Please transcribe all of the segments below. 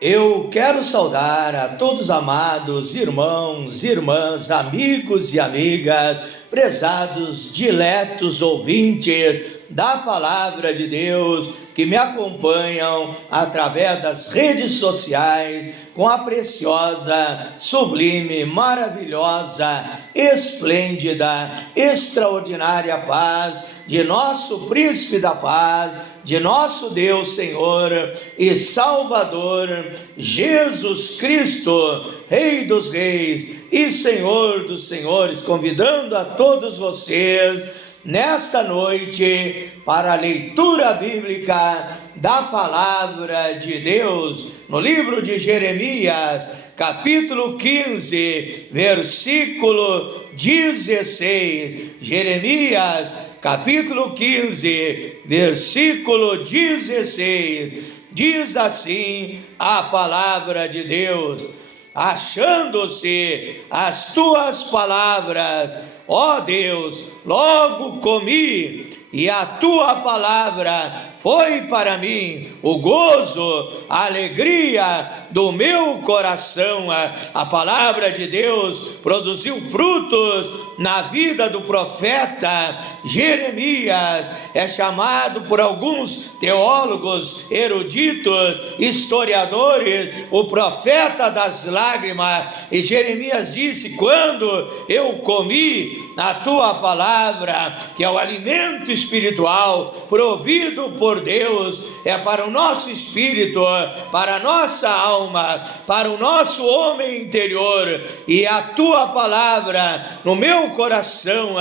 Eu quero saudar a todos amados irmãos, irmãs, amigos e amigas, prezados, diletos ouvintes da Palavra de Deus, que me acompanham através das redes sociais, com a preciosa, sublime, maravilhosa, esplêndida, extraordinária paz de nosso Príncipe da Paz, de nosso Deus, Senhor e Salvador, Jesus Cristo, Rei dos Reis e Senhor dos Senhores, convidando a todos vocês nesta noite para a leitura bíblica da Palavra de Deus, no livro de Jeremias, capítulo 15, versículo 16. Jeremias, capítulo 15, versículo 16, diz assim a palavra de Deus: achando-se as tuas palavras, ó Deus, logo comi, e a tua palavra foi para mim o gozo, a alegria do meu coração. A palavra de Deus produziu frutos na vida do profeta Jeremias. É chamado por alguns teólogos, eruditos, historiadores, o profeta das lágrimas. E Jeremias disse: quando eu comi a tua palavra, que é o alimento espiritual provido por Deus, é para o nosso espírito, para a nossa alma, para o nosso homem interior, e a tua palavra no meu coração,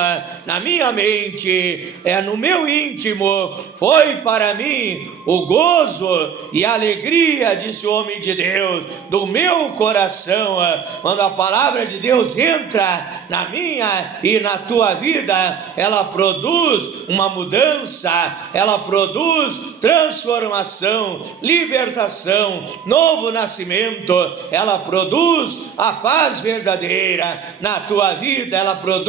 na minha mente, no meu íntimo, foi para mim o gozo e a alegria, disse o homem de Deus, do meu coração. Quando a palavra de Deus entra na minha e na tua vida, ela produz uma mudança, ela produz transformação, libertação, novo nascimento, ela produz a paz verdadeira na tua vida, ela produz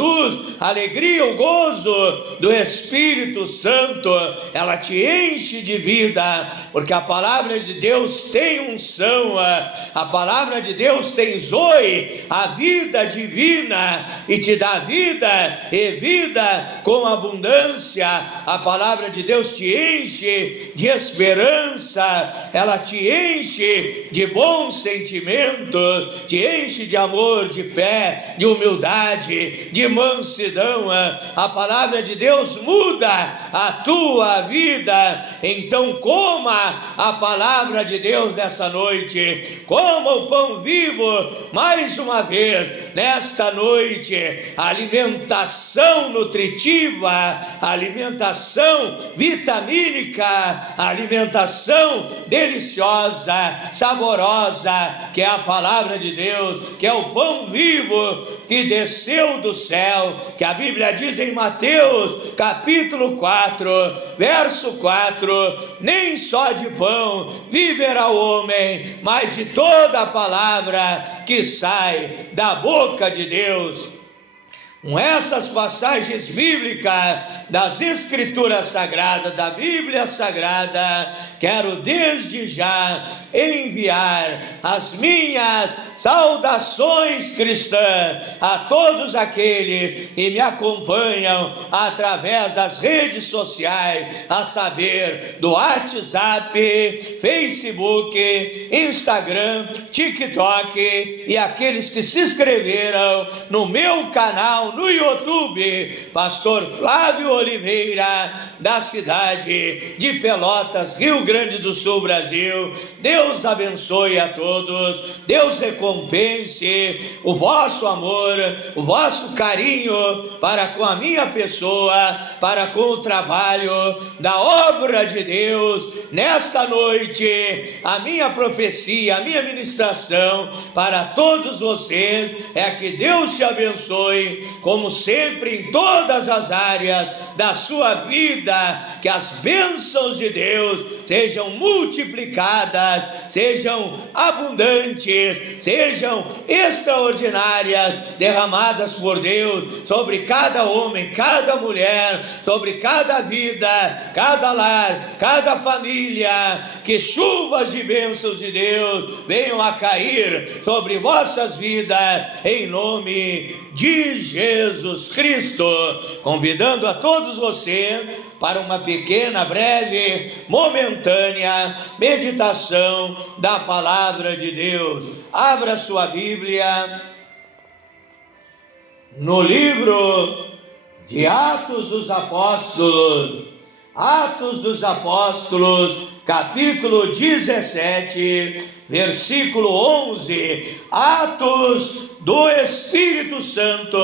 alegria, o gozo do Espírito Santo, ela te enche de vida, porque a palavra de Deus tem unção, a palavra de Deus tem zoe, a vida divina, e te dá vida e vida com abundância. A palavra de Deus te enche de esperança, ela te enche de bons sentimentos, te enche de amor, de fé, de humildade, de mansidão. A palavra de Deus muda a tua vida. Então coma a palavra de Deus nessa noite, coma o pão vivo mais uma vez nesta noite, alimentação nutritiva, alimentação vitamínica, alimentação deliciosa, saborosa, que é a palavra de Deus, que é o pão vivo que desceu do céu, que a Bíblia diz em Mateus capítulo 4, verso 4, nem só de pão viverá o homem, mas de toda a palavra que sai da boca de Deus. Com essas passagens bíblicas das Escrituras Sagradas, da Bíblia Sagrada, quero desde já enviar as minhas saudações cristãs a todos aqueles que me acompanham através das redes sociais, a saber, do WhatsApp, Facebook, Instagram, TikTok, e aqueles que se inscreveram no meu canal no YouTube, Pastor Flávio Oliveira, da cidade de Pelotas, Rio Grande do Sul, Brasil. Deus abençoe a todos, Deus recompense o vosso amor, o vosso carinho para com a minha pessoa, para com o trabalho da obra de Deus. Nesta noite, a minha profecia, a minha ministração para todos vocês é que Deus te abençoe como sempre em todas as áreas da sua vida, que as bênçãos de Deus sejam multiplicadas, sejam abundantes, sejam extraordinárias, derramadas por Deus sobre cada homem, cada mulher, sobre cada vida, cada lar, cada família. Que chuvas de bênçãos de Deus venham a cair sobre vossas vidas, em nome de Jesus Cristo. Convidando a todos vocês para uma pequena, breve, momentânea meditação da palavra de Deus. Abra sua Bíblia no livro de Atos dos Apóstolos, capítulo 17, versículo 11. Atos do Espírito Santo,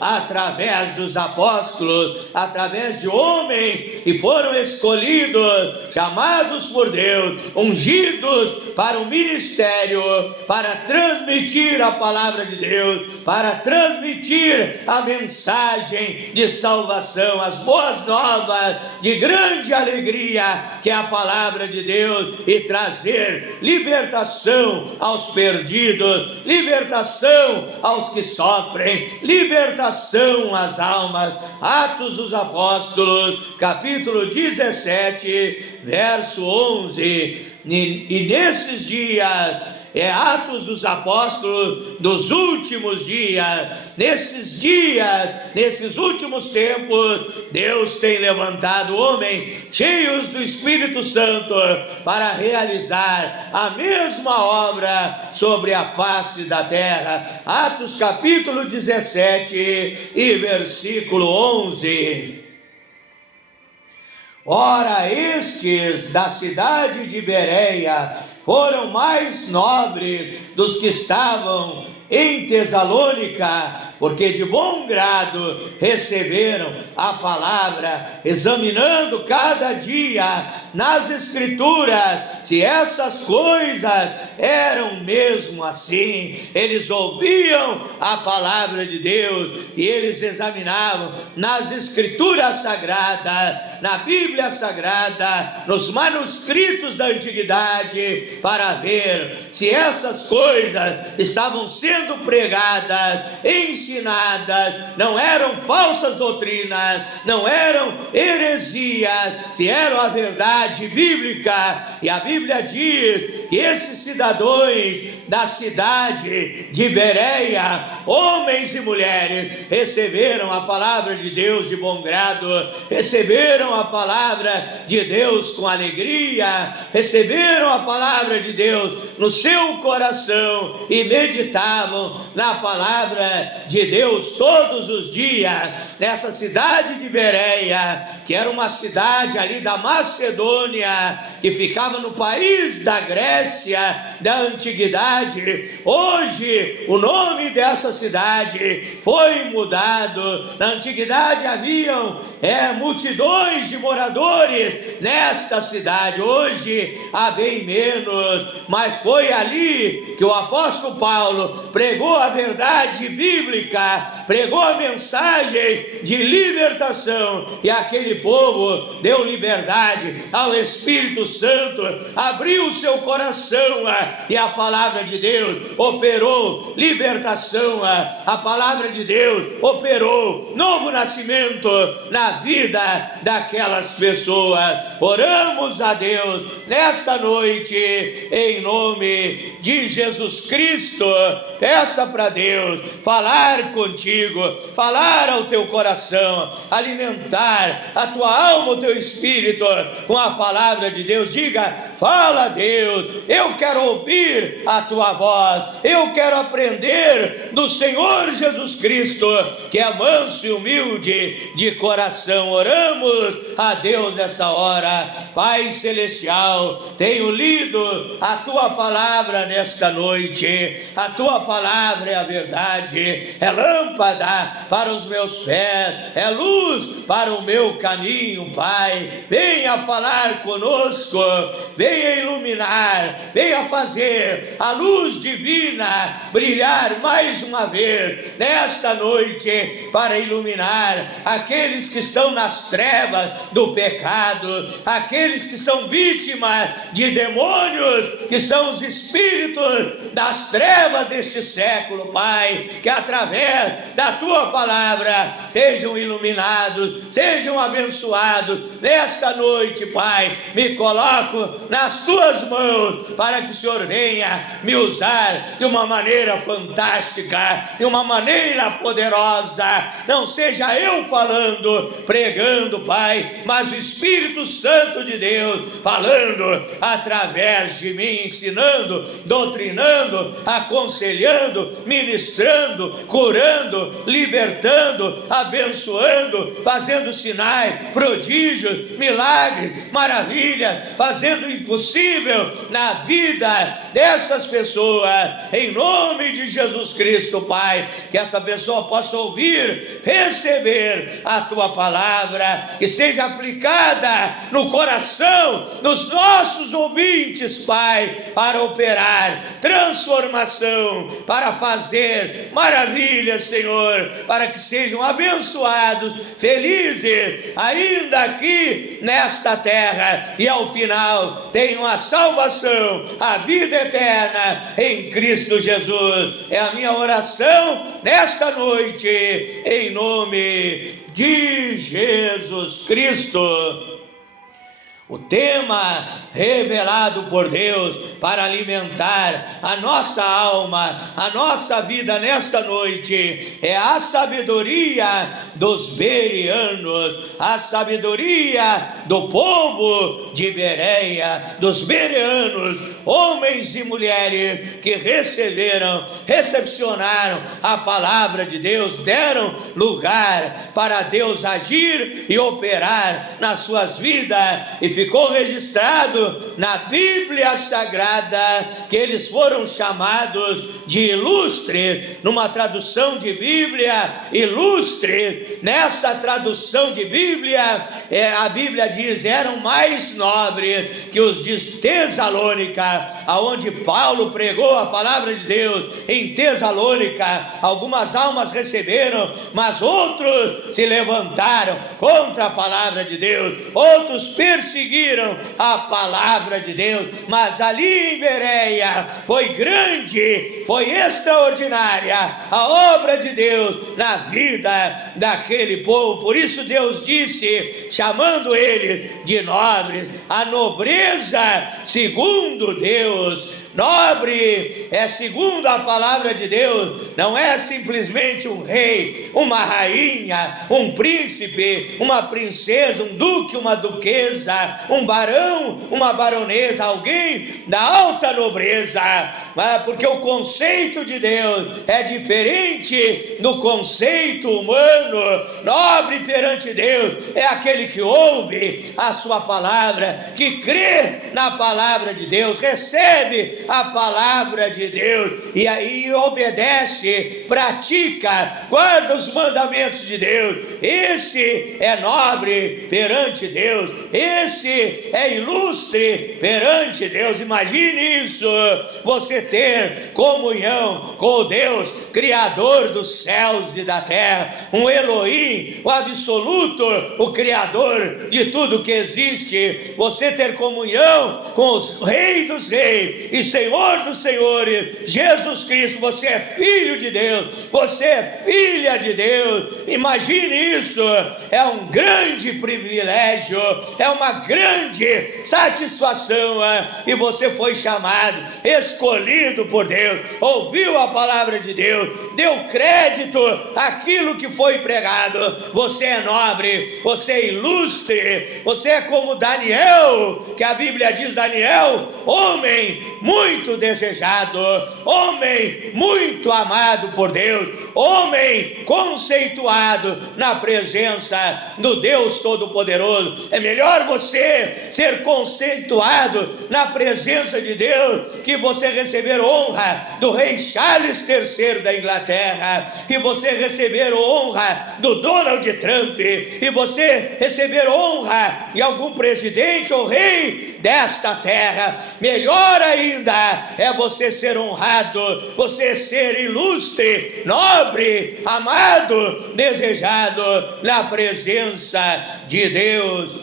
através dos apóstolos, através de homens que foram escolhidos, chamados por Deus, ungidos para o ministério, para transmitir a palavra de Deus, para transmitir a mensagem de salvação, as boas novas de grande alegria, que é a palavra de Deus, e trazer libertação aos perdidos, libertação aos que sofrem, libertação às almas. Atos dos Apóstolos, capítulo 17, verso 11. E nesses dias, Atos dos Apóstolos dos últimos dias, nesses últimos tempos, Deus tem levantado homens cheios do Espírito Santo para realizar a mesma obra sobre a face da terra. Atos capítulo 17 e versículo 11. Ora, estes da cidade de Bereia foram mais nobres dos que estavam em Tessalônica, porque de bom grado receberam a palavra, examinando cada dia nas Escrituras se essas coisas eram mesmo assim. Eles ouviam a palavra de Deus e eles examinavam nas Escrituras Sagradas, na Bíblia Sagrada, nos manuscritos da antiguidade, para ver se essas coisas estavam sendo pregadas, ensinadas, não eram falsas doutrinas, não eram heresias, se eram a verdade bíblica. E a Bíblia diz que esses cidadãos da cidade de Bereia, homens e mulheres, receberam a palavra de Deus de bom grado, receberam a palavra de Deus com alegria, receberam a palavra de Deus no seu coração e meditavam na palavra de Deus todos os dias. Nessa cidade de Bereia, que era uma cidade ali da Macedônia, que ficava no país da Grécia da antiguidade, hoje o nome dessa cidade foi mudado. Na antiguidade haviam multidões de moradores nesta cidade, hoje há bem menos, mas foi ali que o apóstolo Paulo pregou a verdade bíblica, pregou a mensagem de libertação, e aquele povo deu liberdade ao Espírito Santo, abriu o seu coração, e a palavra de Deus operou libertação, a palavra de Deus operou novo nascimento na vida daquelas pessoas. Oramos a Deus nesta noite, em nome de Jesus Cristo. Peça para Deus falar contigo, falar ao teu coração, alimentar a tua alma, o teu espírito com a palavra de Deus. Diga: fala, Deus, eu quero ouvir a tua voz, eu quero aprender do Senhor Jesus Cristo, que é manso e humilde de coração. Oramos a Deus nessa hora. Pai celestial, tenho lido a tua palavra nesta noite. A tua palavra é a verdade, é lâmpada para os meus pés, é luz para o meu caminho, Pai. Venha falar conosco, venha iluminar, venha fazer a luz divina brilhar mais uma vez nesta noite, para iluminar aqueles que estão nas trevas do pecado, aqueles que são vítimas de demônios, que são os espíritos das trevas deste século, Pai. Que através da tua palavra sejam iluminados, sejam abençoados nesta noite, Pai. Me coloco nas tuas mãos para que o Senhor venha me usar de uma maneira fantástica, de uma maneira poderosa. Não seja eu falando, pregando, Pai, mas o Espírito Santo de Deus falando através de mim, ensinando, doutrinando, aconselhando, ministrando, curando, libertando, abençoando, fazendo sinais, prodígios, milagres, maravilhas, fazendo o impossível na vida dessas pessoas, em nome de Jesus Cristo, Pai. Que essa pessoa possa ouvir, receber a tua palavra, que seja aplicada no coração dos nossos ouvintes, Pai, para operar transformação, para fazer maravilhas, Senhor, para que sejam abençoados, felizes, ainda aqui nesta terra, e ao final tenham a salvação, a vida eterna em Cristo Jesus. É a minha oração nesta noite, em nome de Jesus Cristo. O tema revelado por Deus para alimentar a nossa alma, a nossa vida nesta noite, é a sabedoria dos bereanos, a sabedoria do povo de Bereia, dos bereanos, homens e mulheres que recepcionaram a palavra de Deus, deram lugar para Deus agir e operar nas suas vidas, e ficou registrado na Bíblia Sagrada que eles foram chamados de ilustres. Numa tradução de Bíblia, ilustres, nessa tradução de Bíblia, a Bíblia diz, eram mais nobres que os de Tessalônica, aonde Paulo pregou a palavra de Deus. Em Tessalônica, algumas almas receberam, mas outros se levantaram contra a palavra de Deus, outros perseguiram a palavra de Deus. Mas ali em Bereia foi grande, foi extraordinária a obra de Deus na vida daquele povo. Por isso Deus disse, chamando eles de nobres, a nobreza segundo Deus. Nobre é segundo a palavra de Deus, não é simplesmente um rei, uma rainha, um príncipe, uma princesa, um duque, uma duquesa, um barão, uma baronesa, alguém da alta nobreza, porque o conceito de Deus é diferente do conceito humano. Nobre perante Deus é aquele que ouve a sua palavra, que crê na palavra de Deus, recebe a palavra de Deus e aí obedece, pratica, guarda os mandamentos de Deus. Esse é nobre perante Deus, esse é ilustre perante Deus. Imagine isso, você ter comunhão com o Deus Criador dos céus e da terra, um Elohim, o absoluto, o Criador de tudo que existe. Você ter comunhão com os Rei dos Reis e Senhor dos Senhores, Jesus Cristo. Você é filho de Deus, você é filha de Deus. Imagine isso, é um grande privilégio, é uma grande satisfação, e você foi chamado, escolhido por Deus, ouviu a palavra de Deus, deu crédito àquilo que foi pregado. Você é nobre, você é ilustre, você é como Daniel, que a Bíblia diz, Daniel, homem muito desejado, homem muito amado por Deus, homem conceituado na presença do Deus Todo-Poderoso. É melhor você ser conceituado na presença de Deus que você receber honra do rei Charles III da Inglaterra, que você receber honra do Donald Trump, e você receber honra de algum presidente ou rei desta terra. Melhor ainda é você ser honrado, você ser ilustre, nobre, amado, desejado na presença de Deus.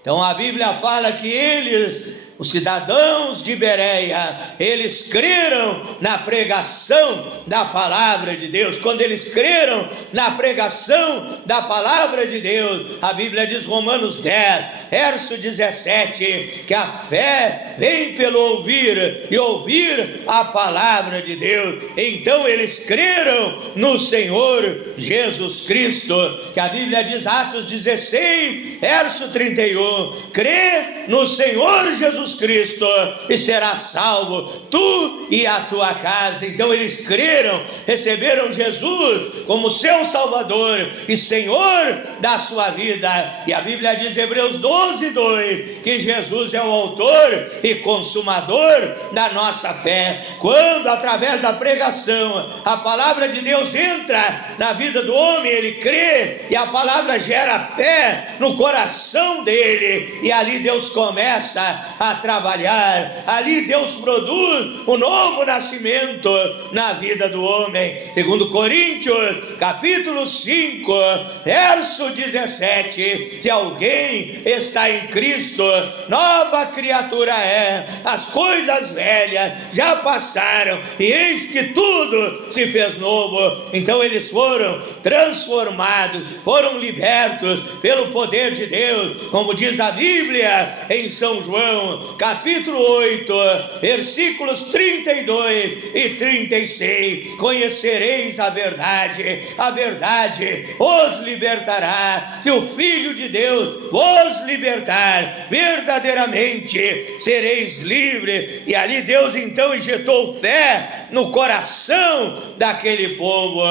Então a Bíblia fala que eles, os cidadãos de Bereia, eles creram na pregação da palavra de Deus. Quando eles creram na pregação da palavra de Deus, a Bíblia diz, Romanos 10, verso 17, que a fé vem pelo ouvir e ouvir a palavra de Deus. Então eles creram no Senhor Jesus Cristo, que a Bíblia diz, Atos 16, verso 31, crê no Senhor Jesus Cristo e serás salvo, tu e a tua casa. Então eles creram, receberam Jesus como seu Salvador e Senhor da sua vida. E a Bíblia diz, Hebreus 12, 2, que Jesus é o autor e consumador da nossa fé. Quando através da pregação a palavra de Deus entra na vida do homem, ele crê e a palavra gera fé no coração dele, e ali Deus começa a trabalhar, ali Deus produz um novo nascimento na vida do homem. Segundo Coríntios, capítulo 5, verso 17, se alguém está em Cristo, nova criatura é, as coisas velhas já passaram, e eis que tudo se fez novo. Então eles foram transformados, foram libertos pelo poder de Deus, como diz a Bíblia em São João, capítulo 8, versículos 32 e 36, conhecereis a verdade os libertará. Se o Filho de Deus vos libertar, verdadeiramente sereis livres. E ali Deus então injetou fé no coração daquele povo,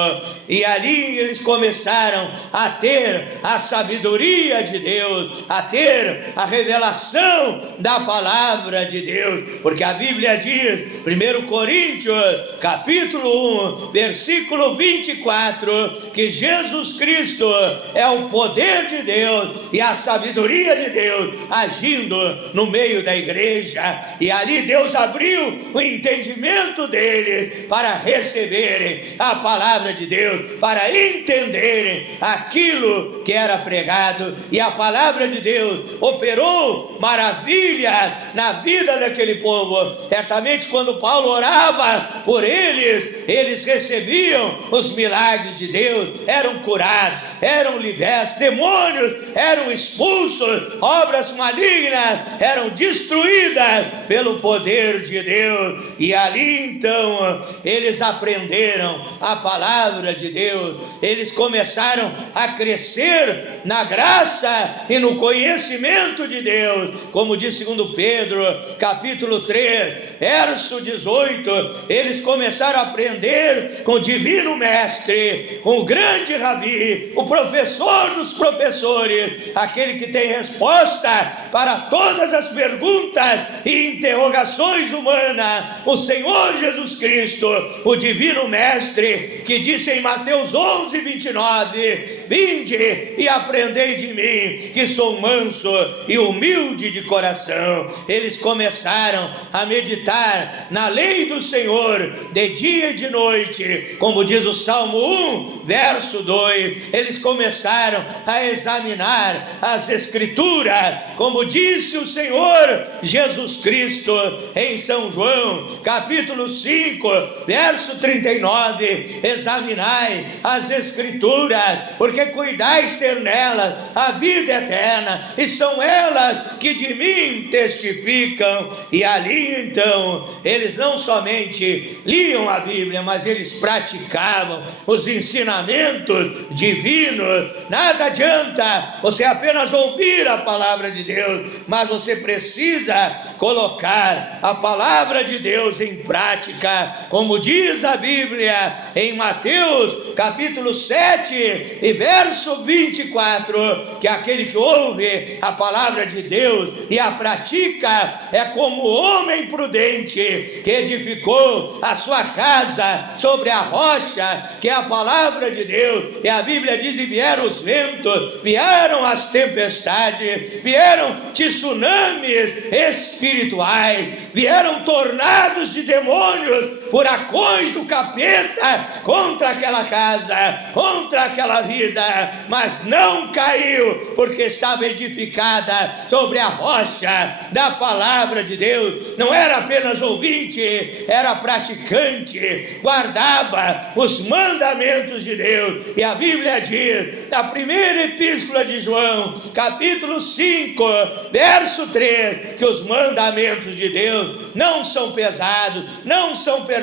e ali eles começaram a ter a sabedoria de Deus, a ter a revelação da palavra de Deus, porque a Bíblia diz, 1 Coríntios, capítulo 1, versículo 24, que Jesus Cristo é o poder de Deus e a sabedoria de Deus agindo no meio da igreja, e ali Deus abriu o entendimento deles para receberem a palavra de Deus, para entenderem aquilo que era pregado, e a palavra de Deus operou maravilhas na vida daquele povo. Certamente quando Paulo orava por eles, eles recebiam os milagres de Deus, eram curados, eram libertos, demônios eram expulsos, obras malignas eram destruídas pelo poder de Deus. E ali então eles aprenderam a palavra de Deus, eles começaram a crescer na graça e no conhecimento de Deus, como diz 2 Pedro, capítulo 3, verso 18, eles começaram a aprender com o divino mestre, com o grande rabi, o professor dos professores, aquele que tem resposta para todas as perguntas e interrogações humanas, o Senhor Jesus Cristo, o divino mestre, que disse em Mateus 11, 29, vinde e aprendei de mim, que sou manso e humilde de coração. Eles começaram a meditar na lei do Senhor de dia e de noite, como diz o Salmo 1, verso 2. Eles começaram a examinar as Escrituras, como disse o Senhor Jesus Cristo em São João, capítulo 5, verso 39, examinai as Escrituras, porque cuidais ter nelas a vida eterna, e são elas que de mim testificam. E ali então eles não somente liam a Bíblia, mas eles praticavam os ensinamentos divinos. Nada adianta você apenas ouvir a palavra de Deus, Deus, mas você precisa colocar a palavra de Deus em prática, como diz a Bíblia em Mateus capítulo 7 e verso 24, que aquele que ouve a palavra de Deus e a pratica é como o homem prudente que edificou a sua casa sobre a rocha, que é a palavra de Deus. E a Bíblia diz: e vieram os ventos, vieram as tempestades, vieram tsunamis espirituais, vieram tornados de demônios, furacões do capeta contra aquela casa, contra aquela vida, mas não caiu, porque estava edificada sobre a rocha da palavra de Deus. Não era apenas ouvinte, era praticante, guardava os mandamentos de Deus. E a Bíblia diz, na primeira epístola de João, capítulo 5, verso 3, que os mandamentos de Deus não são pesados, não são penosos,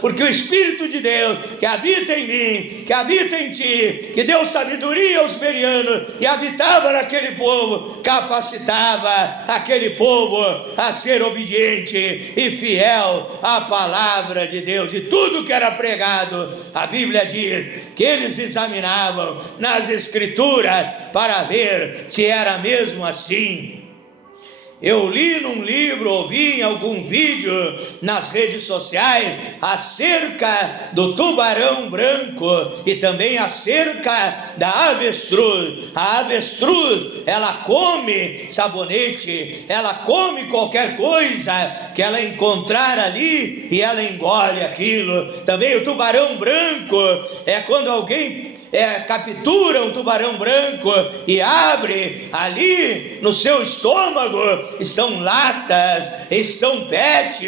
porque o Espírito de Deus que habita em mim, que habita em ti, que deu sabedoria aos merianos e habitava naquele povo, capacitava aquele povo a ser obediente e fiel à palavra de Deus. E tudo que era pregado, a Bíblia diz que eles examinavam nas Escrituras para ver se era mesmo assim. Eu li num livro, ouvi em algum vídeo nas redes sociais acerca do tubarão branco e também acerca da avestruz. A avestruz, ela come sabonete, ela come qualquer coisa que ela encontrar ali e ela engole aquilo. Também o tubarão branco é quando alguém captura um tubarão branco e abre ali no seu estômago, estão latas, estão pets,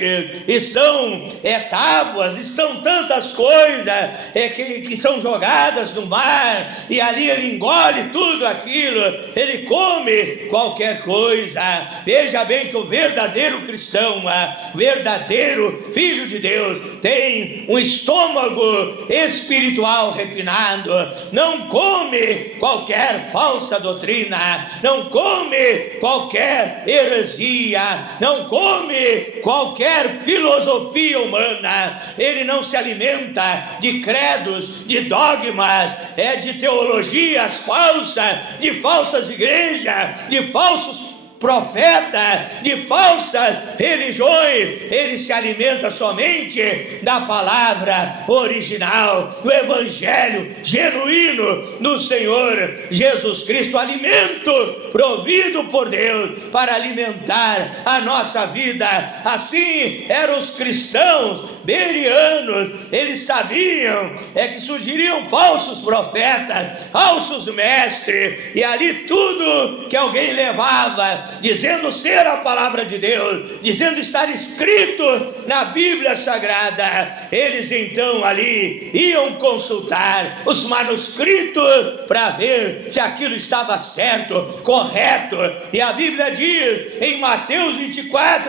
estão tábuas, estão tantas coisas que são jogadas no mar, e ali ele engole tudo aquilo, ele come qualquer coisa. Veja bem que o verdadeiro cristão, o verdadeiro filho de Deus, tem um estômago espiritual refinado, não come qualquer falsa doutrina, não come qualquer heresia, não come qualquer filosofia humana. Ele não se alimenta de credos, de dogmas, de teologias falsas, de falsas igrejas, de falsos profetas, de falsas religiões. Ele se alimenta somente da palavra original, do evangelho genuíno do Senhor Jesus Cristo, alimento provido por Deus para alimentar a nossa vida. Assim eram os cristãos bereanos. Eles sabiam que surgiriam falsos profetas, falsos mestres, e ali tudo que alguém levava dizendo ser a palavra de Deus, dizendo estar escrito na Bíblia Sagrada, eles então ali iam consultar os manuscritos para ver se aquilo estava certo, correto. E a Bíblia diz em Mateus 24,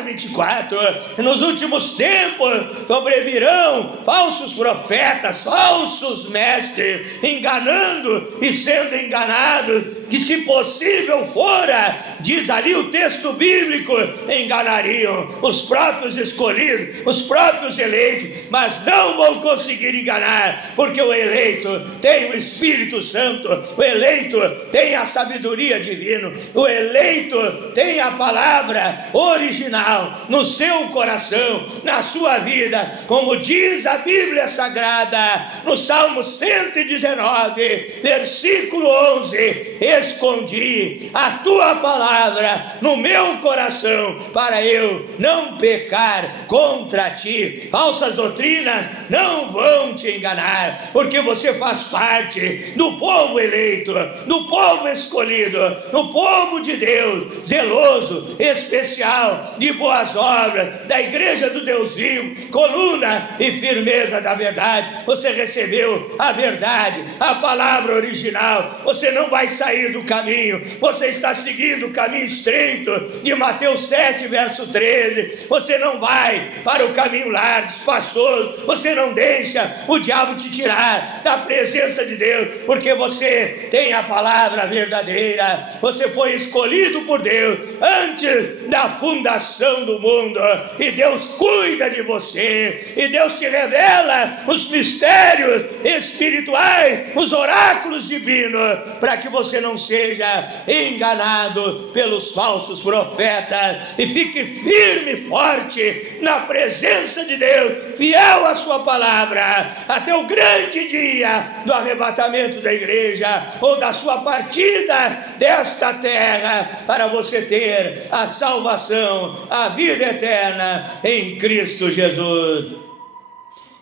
nos últimos tempos sobrevirão falsos profetas, falsos mestres, enganando e sendo enganados, que se possível fora, diz ali o texto bíblico, enganariam os próprios escolhidos, os próprios eleitos, mas não vão conseguir enganar, porque o eleito tem o Espírito Santo, o eleito tem a sabedoria divina, o eleito tem a palavra original no seu coração, na sua vida, como diz a Bíblia Sagrada no Salmo 119, versículo 11: escondi a tua palavra no meu coração para eu não pecar contra ti. Falsas doutrinas não vão te enganar, porque você faz parte do povo eleito, do povo escolhido, do povo de Deus, zeloso, especial, de boas obras, da igreja do Deus vivo, coluna e firmeza da verdade. Você recebeu a verdade, a palavra original. Você não vai sair sair do caminho. Você está seguindo o caminho estreito de Mateus 7, verso 13. Você não vai para o caminho largo, espaçoso. Você não deixa o diabo te tirar da presença de Deus, porque você tem a palavra verdadeira. Você foi escolhido por Deus antes da fundação do mundo, e Deus cuida de você, e Deus te revela os mistérios espirituais, os oráculos divinos, para que você não seja enganado pelos falsos profetas, e fique firme e forte na presença de Deus, fiel à sua palavra, até o grande dia do arrebatamento da igreja, ou da sua partida desta terra, para você ter a salvação, a vida eterna em Cristo Jesus.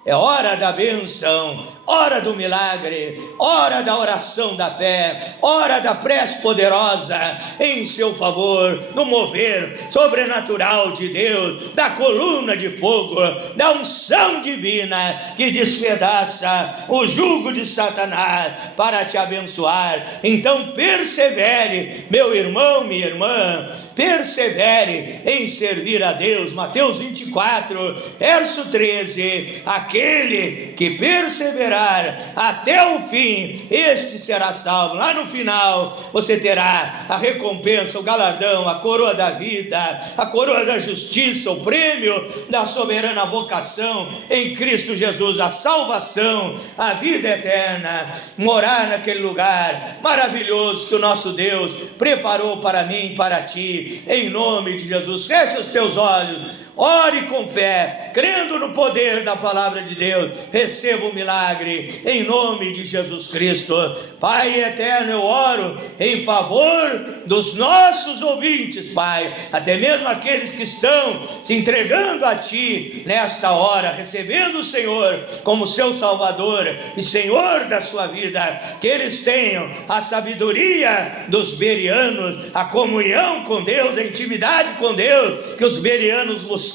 É hora da bênção, hora do milagre, hora da oração da fé, hora da prece poderosa em seu favor, no mover sobrenatural de Deus, da coluna de fogo, da unção divina que despedaça o jugo de Satanás para te abençoar. Então persevere, meu irmão, minha irmã, persevere em servir a Deus. Mateus 24, verso 13, aquele que perseverar até o fim, este será salvo. Lá no final você terá a recompensa, o galardão, a coroa da vida, a coroa da justiça, o prêmio da soberana vocação em Cristo Jesus, a salvação, a vida eterna, morar naquele lugar maravilhoso que o nosso Deus preparou para mim e para ti, em nome de Jesus. Feche os teus olhos, ore com fé, crendo no poder da palavra de Deus, receba o milagre, em nome de Jesus Cristo. Pai eterno, eu oro em favor dos nossos ouvintes, Pai, até mesmo aqueles que estão se entregando a Ti nesta hora, recebendo o Senhor como seu Salvador e Senhor da sua vida, que eles tenham a sabedoria dos bereanos, a comunhão com Deus, a intimidade com Deus, que os bereanos buscaram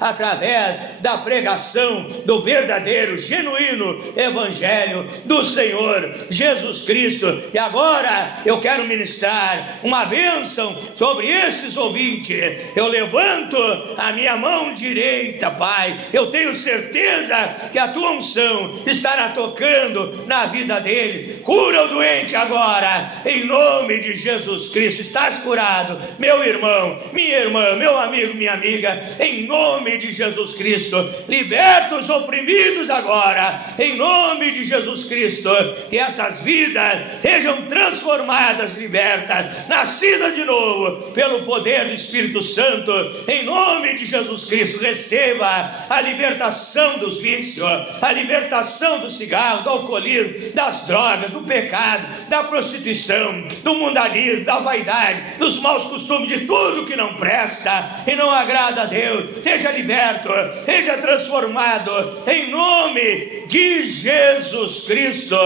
através da pregação do verdadeiro, genuíno Evangelho do Senhor Jesus Cristo. E agora eu quero ministrar uma bênção sobre esses ouvintes. Eu levanto a minha mão direita, Pai, eu tenho certeza que a Tua unção estará tocando na vida deles. Cura o doente agora, em nome de Jesus Cristo. Estás curado, meu irmão, minha irmã, meu amigo, minha amiga, em nome de Jesus Cristo. Liberta os oprimidos agora, em nome de Jesus Cristo. Que essas vidas sejam transformadas, libertas, nascidas de novo pelo poder do Espírito Santo, em nome de Jesus Cristo. Receba a libertação dos vícios, a libertação do cigarro, do alcoolismo, das drogas, do pecado, da prostituição, do mundanismo, da vaidade, dos maus costumes, de tudo que não presta e não agrada a Deus. Seja liberto, seja transformado, em nome de Jesus Cristo.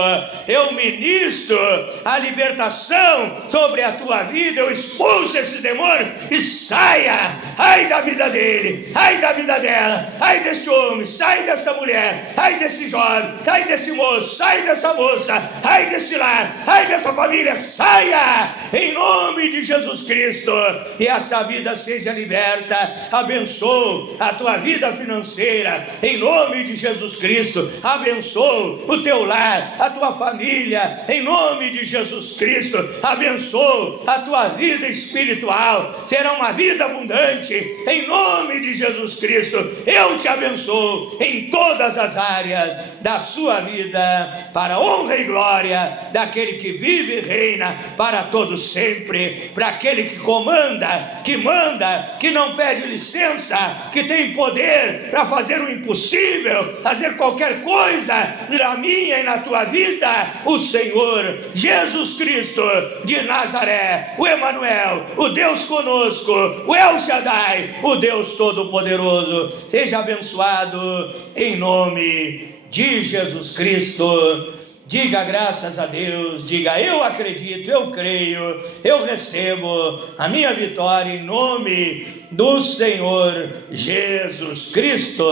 Eu ministro a libertação sobre a tua vida, eu expulso esse demônio e saia, ai da vida dele, ai da vida dela, ai deste homem, sai desta mulher, ai desse jovem, ai desse moço, sai dessa moça, ai deste lar, ai dessa família, saia, em nome de Jesus Cristo, e esta vida seja liberta. Abençoo a tua vida financeira, em nome de Jesus Cristo. Abençoo o teu lar, a tua família, em nome de Jesus Cristo. Abençoo a tua vida espiritual, será uma vida abundante, em nome de Jesus Cristo. Eu te abençoo em todas as áreas da sua vida, para a honra e glória daquele que vive e reina para todos sempre, para aquele que comanda, que manda, que não pede licença, que tem poder para fazer o impossível, fazer qualquer coisa na minha e na tua vida, o Senhor Jesus Cristo de Nazaré, o Emanuel, o Deus conosco, o El Shaddai, o Deus Todo-Poderoso. Seja abençoado em nome de Jesus Cristo. Diga graças a Deus, diga eu acredito, eu creio, eu recebo a minha vitória em nome do Senhor Jesus Cristo.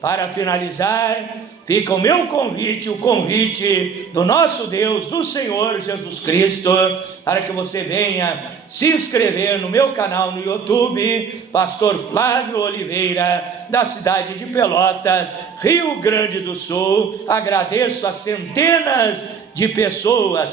Para finalizar, fica o meu convite, o convite do nosso Deus, do Senhor Jesus Cristo, para que você venha se inscrever no meu canal no YouTube, Pastor Flávio Oliveira, da cidade de Pelotas, Rio Grande do Sul. Agradeço a centenas de pessoas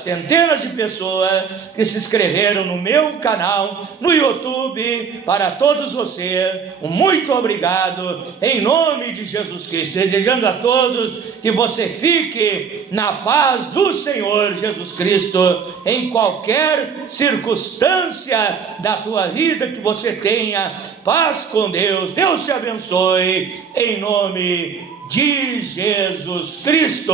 que se inscreveram no meu canal no YouTube. Para todos vocês, um muito obrigado em nome de Jesus Cristo, desejando a todos que você fique na paz do Senhor Jesus Cristo em qualquer circunstância da tua vida que você tenha. Paz com Deus, Deus te abençoe em nome de Jesus Cristo.